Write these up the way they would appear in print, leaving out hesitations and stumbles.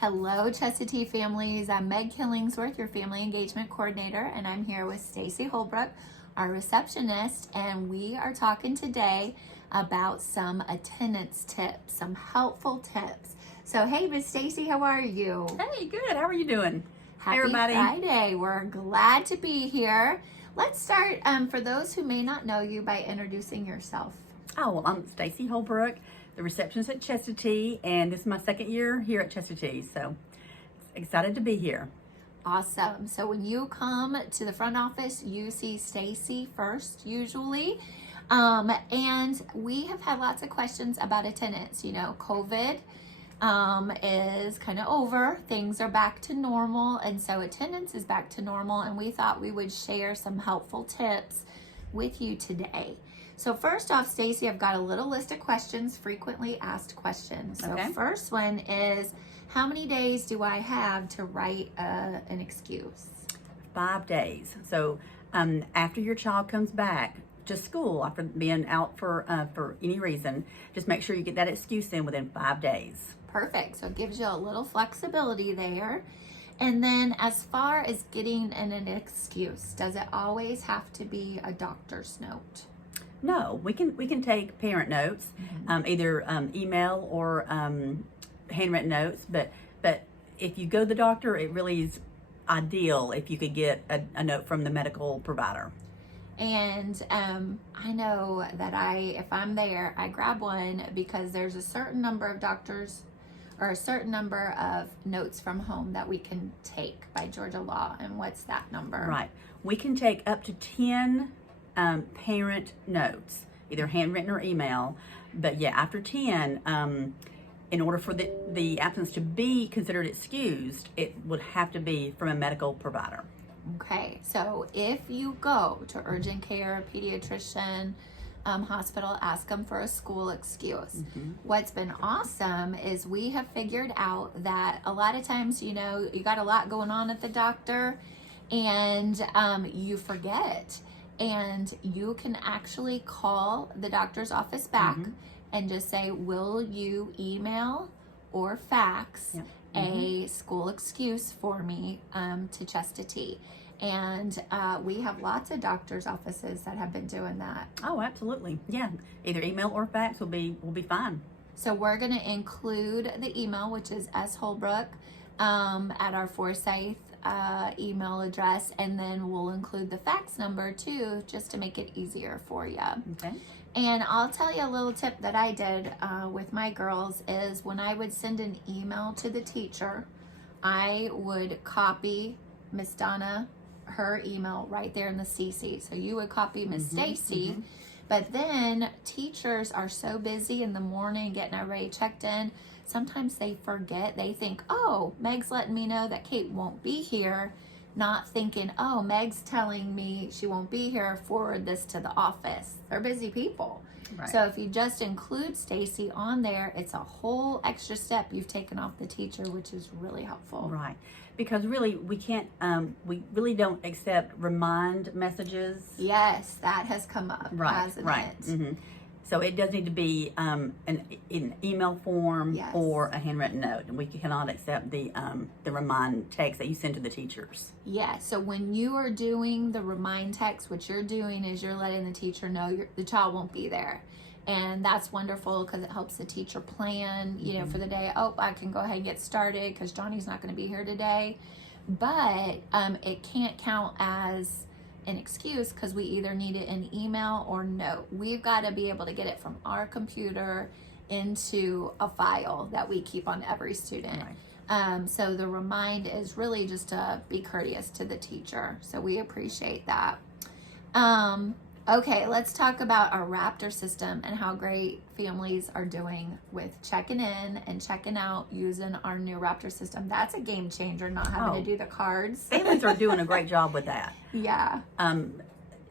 Hello, Chestatee families. I'm Meg Killingsworth, your family engagement coordinator, and I'm here with Stacy Holbrook, our receptionist, and we are talking today about some attendance tips, some helpful tips. So, hey, Miss Stacy, how are you? Hey, good. How are you doing? Happy everybody. Friday. We're glad to be here. Let's start, for those who may not know you, by introducing yourself. Oh, well, I'm Stacy Holbrook, the receptionist at Chestatee, and this is my second year here at Chestatee, so excited to be here. Awesome. So when you come to the front office, you see Stacy first, usually. And we have had lots of questions about attendance. You know, COVID is kind of over. Things are back to normal, and so attendance is back to normal, and we thought we would share some helpful tips with you today. So first off, Stacy, I've got a little list of questions, frequently asked questions. So Okay. first one is, how many days do I have to write an excuse? 5 days. So after your child comes back to school after being out for any reason, just make sure you get that excuse in within 5 days. Perfect. So it gives you a little flexibility there. And then as far as getting an excuse, does it always have to be a doctor's note? No, we can take parent notes, either email or handwritten notes. But if you go to the doctor, it really is ideal if you could get a note from the medical provider. And I know that if I'm there, I grab one because there's a certain number of doctors or a certain number of notes from home that we can take by Georgia law. And what's that number? Right. We can take up to 10 parent notes, either handwritten or email. But yeah, after 10, in order for the absence to be considered excused, it would have to be from a medical provider. Okay, so if you go to urgent care, pediatrician, hospital, ask them for a school excuse. What's been awesome is we have figured out that a lot of times, you know, you got a lot going on at the doctor and you forget. And you can actually call the doctor's office back and just say, will you email or fax a school excuse for me to Chestatee? And we have lots of doctor's offices that have been doing that. Oh, absolutely. Yeah, either email or fax will be fine. So we're going to include the email, which is sholbrook at our Forsyth email address, and then we'll include the fax number too, just to make it easier for you. Okay. And I'll tell you a little tip that I did with my girls is when I would send an email to the teacher, I would copy Miss Donna, her email right there in the CC. So you would copy Miss Stacy, but then teachers are so busy in the morning getting everybody checked in. Sometimes they forget. They think, oh, Meg's letting me know that Kate won't be here, not thinking, oh, Meg's telling me she won't be here, forward this to the office. They're busy people. Right. So if you just include Stacy on there, it's a whole extra step you've taken off the teacher, which is really helpful. Right. Because really, we can't, we really don't accept remind messages. Yes, that has come up, hasn't it? So it does need to be an email form or a handwritten note, and we cannot accept the remind text that you send to the teachers. Yeah. So when you are doing the remind text, what you're doing is you're letting the teacher know the child won't be there, and that's wonderful because it helps the teacher plan, you know, for the day. Oh, I can go ahead and get started because Johnny's not going to be here today, but it can't count as an excuse because we either need it in email or note. We've got to be able to get it from our computer into a file that we keep on every student. Right. So the remind is really just to be courteous to the teacher. So we appreciate that. Okay, let's talk about our Raptor system and how great families are doing with checking in and checking out using our new Raptor system. That's a game changer, not having to do the cards. Families are doing a great job with that. Yeah.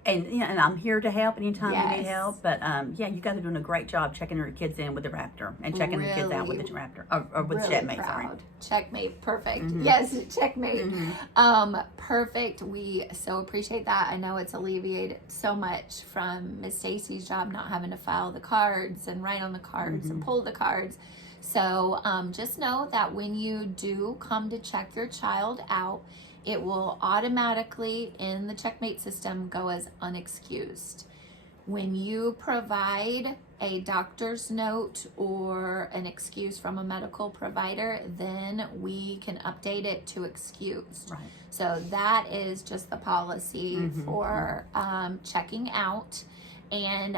And I'm here to help anytime you need help. But yeah, you guys are doing a great job checking your kids in with the Raptor and checking the kids out with the Raptor or with Checkmate. Sorry, Checkmate, perfect. Yes, Checkmate. Perfect. We so appreciate that. I know it's alleviated so much from Miss Stacy's job, not having to file the cards and write on the cards and pull the cards. So just know that when you do come to check your child out, it will automatically in the Checkmate system go as unexcused. When you provide a doctor's note or an excuse from a medical provider, then we can update it to excused. Right. So that is just the policy for checking out. And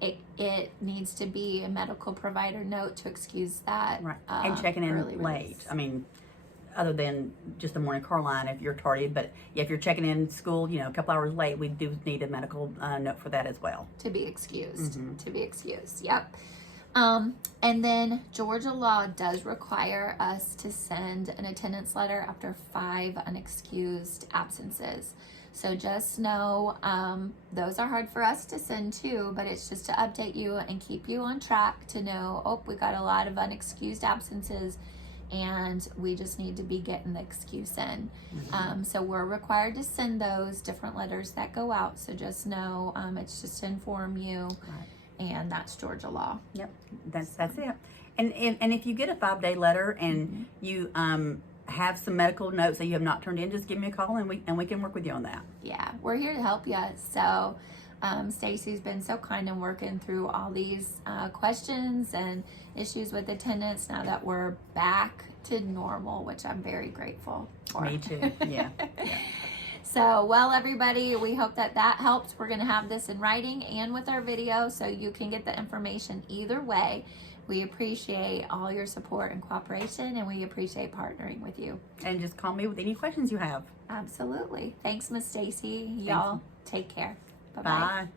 it needs to be a medical provider note to excuse that. Right. And checking early in late. release. I mean, other than just the morning car line if you're tardy, but if you're checking in school, a couple hours late, we do need a medical note for that as well. To be excused. To be excused. Yep. And then Georgia law does require us to send an attendance letter after 5 unexcused absences. So just know those are hard for us to send too, but it's just to update you and keep you on track to know, oh, we got a lot of unexcused absences and we just need to be getting the excuse in. So we're required to send those different letters that go out. So just know it's just to inform you. Right. And that's Georgia law. Yep, that's it. And if you get a 5-day letter and you have some medical notes that you have not turned in, just give me a call and we can work with you on that. Yeah, we're here to help you. So Stacy's been so kind in working through all these questions and issues with attendance now that we're back to normal, which I'm very grateful for. Me too. Yeah. So, well, everybody, we hope that helps. We're going to have this in writing and with our video so you can get the information either way. We appreciate all your support and cooperation, and we appreciate partnering with you. And just call me with any questions you have. Absolutely. Thanks, Miss Stacy. Y'all take care. Bye-bye. Bye.